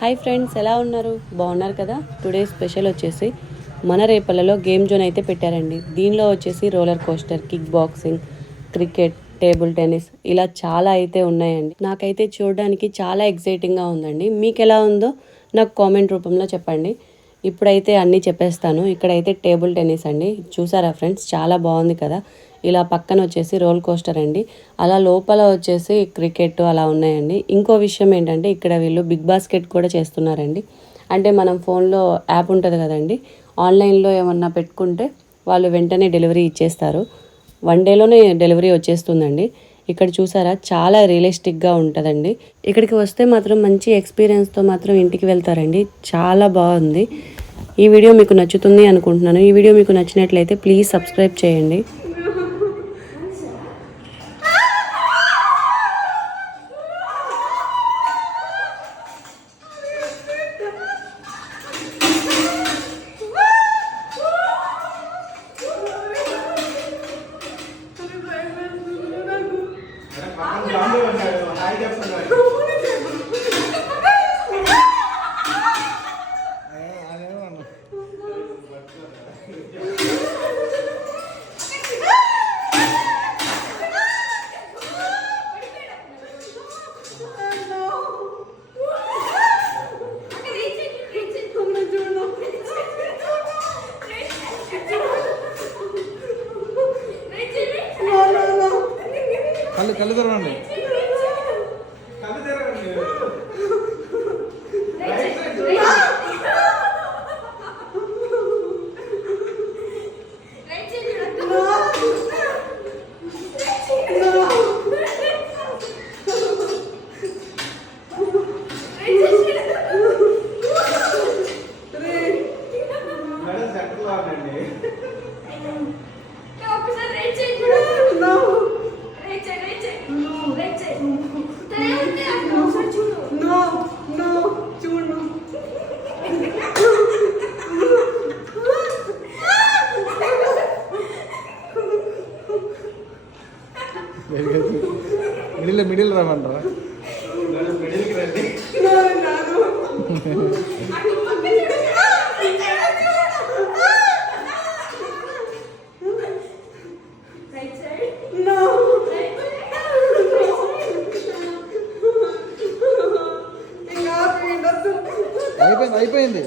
Hi friends, ఎలా ఉన్నారు? బాగున్నారు కదా? టుడే స్పెషల్ వచ్చేసి మన రేపల్లలో గేమ్ జోన్ అయితే పెట్టారండి. దీనిలో వచ్చేసి roller coaster, kick boxing, cricket, table tennis ఇలా చాలా అయితే ఉన్నాయండి. నాకైతే చూడడానికి చాలా ఎక్సైటింగ్గా ఉందండి. మీకు ఎలా ఉందో నాకు కామెంట్ రూపంలో చెప్పండి. ఇప్పుడైతే అన్నీ చెప్పేస్తాను. ఇక్కడైతే టేబుల్ టెన్నిస్ అండి. చూసారా ఫ్రెండ్స్, చాలా బాగుంది కదా. ఇలా పక్కన వచ్చేసి రోల్ కోస్టర్ అండి. అలా లోపల వచ్చేసి క్రికెట్ అలా ఉన్నాయండి. ఇంకో విషయం ఏంటంటే ఇక్కడ వీళ్ళు బిగ్ బాస్కెట్ కూడా చేస్తున్నారండి. అంటే మనం ఫోన్లో యాప్ ఉంటుంది కదండి, ఆన్లైన్లో ఏమన్నా పెట్టుకుంటే వాళ్ళు వెంటనే డెలివరీ ఇచ్చేస్తారు. 1 డేలోనే డెలివరీ వచ్చేస్తుందండి. ఇక్కడ చూసారా, చాలా రియలిస్టిక్గా ఉంటుందండి. ఇక్కడికి వస్తే మాత్రం మంచి ఎక్స్పీరియన్స్తో మాత్రం ఇంటికి వెళ్తారండి. చాలా బాగుంది. ఈ వీడియో మీకు నచ్చుతుంది అనుకుంటున్నాను. ఈ వీడియో మీకు నచ్చినట్లయితే ప్లీజ్ సబ్స్క్రైబ్ చేయండి. కళ్ళు తెరవండి. మిడిల్ రామంటారా? అయిపోయింది.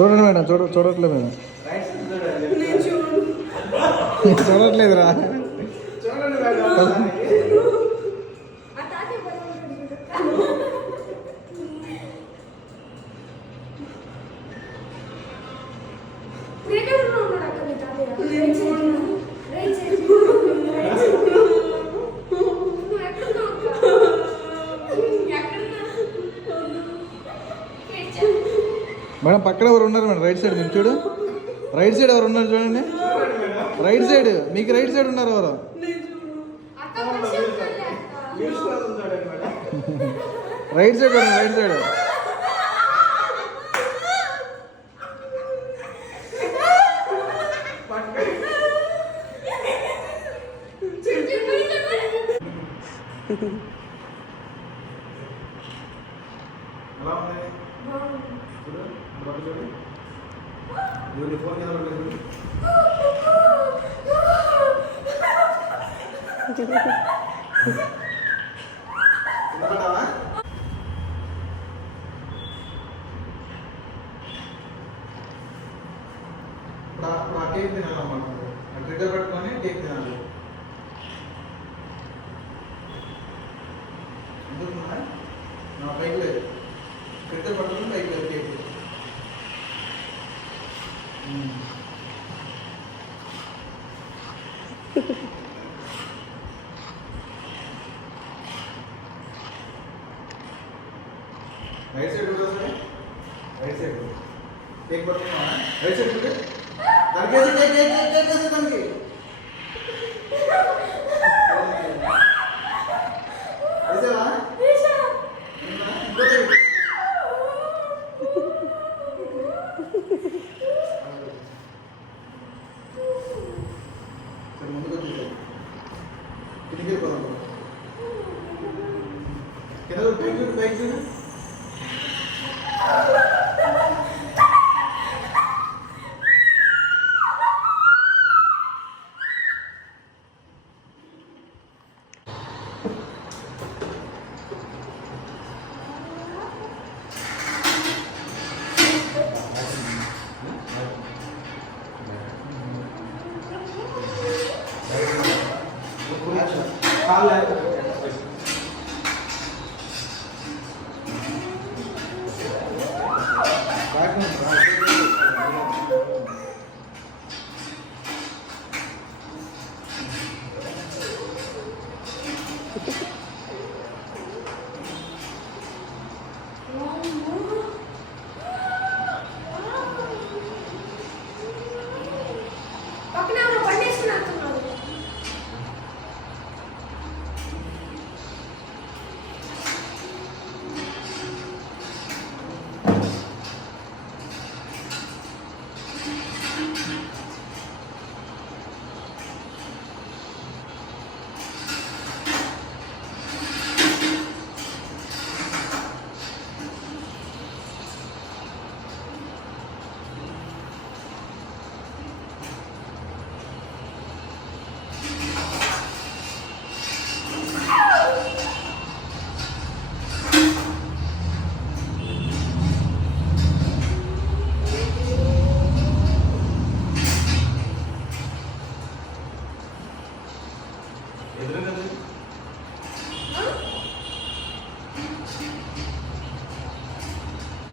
చూడండి మేడం, చూడట్లేదు మేడం, చూడట్లేదురా. మేడం పక్కన ఎవరు ఉన్నారు మేడం? రైట్ సైడ్ మీరు చూడు. రైట్ సైడ్ ఎవరు ఉన్నారు చూడండి. రైట్ సైడ్, మీకు రైట్ సైడ్ ఉన్నారు ఎవరు? Right side madam, right side. Cake తినాలన్నమాట. ట్రిగ్గర్ పెట్టుకొని కేక్ తినాలి. నా బైక్ లేదు, ట్రిగ్గర్ పట్టుకొని బైక్ లేదు కేక్. రైట్ సైడ్ కూడా రైట్ సైడ్ టేక్ పట్టుకున్నా రైట్ సైడ్ చూడు దానికేసి టేక్ దానికి వేసావా సరే ముందుకు వచ్చేసాయి కిందకి వెళ్ళిపోదాం కింద బైక్ చూడు